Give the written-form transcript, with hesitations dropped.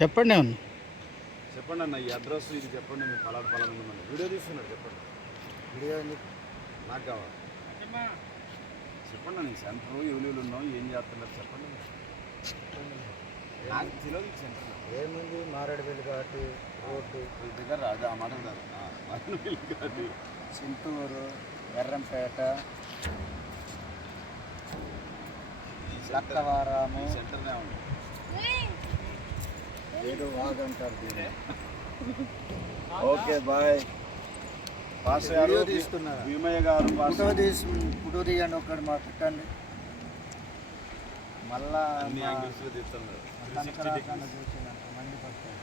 చెప్పండి ఏమన్నా. చెప్పండి అన్న, ఈ అడ్రస్ ఇది చెప్పండి. మీరు పలానా ఉందని వీడియో తీస్తున్నారు, చెప్పండి. వీడియో నాకు కావాలి. చెప్పండి నేను సెంటర్ ఎవరు ఉన్నాం, ఏం చేస్తున్నారు చెప్పండి. నాకు తెలియదు సెంటర్ ఏముంది, మారేడుపల్లి ఘాటి రోడ్డు దగ్గర అదే ఆ మాట కాదు. మారేడుపల్లి ఘాటి, చింతూరు, ఎర్రంపేట, లక్కవారాము సెంటర్నే ఉంది. ఏదో వాగంటారు దీన్ని. Okay bye. పాస్ గారు తీస్తున్నారు, భీమయ్య గారు ఫోటో తీయండి ఒక్కటి మా పెట్టండి. మళ్ళా అన్ని యాంగిల్స్లో తీస్తున్నారు. 360 మంది పడతారు.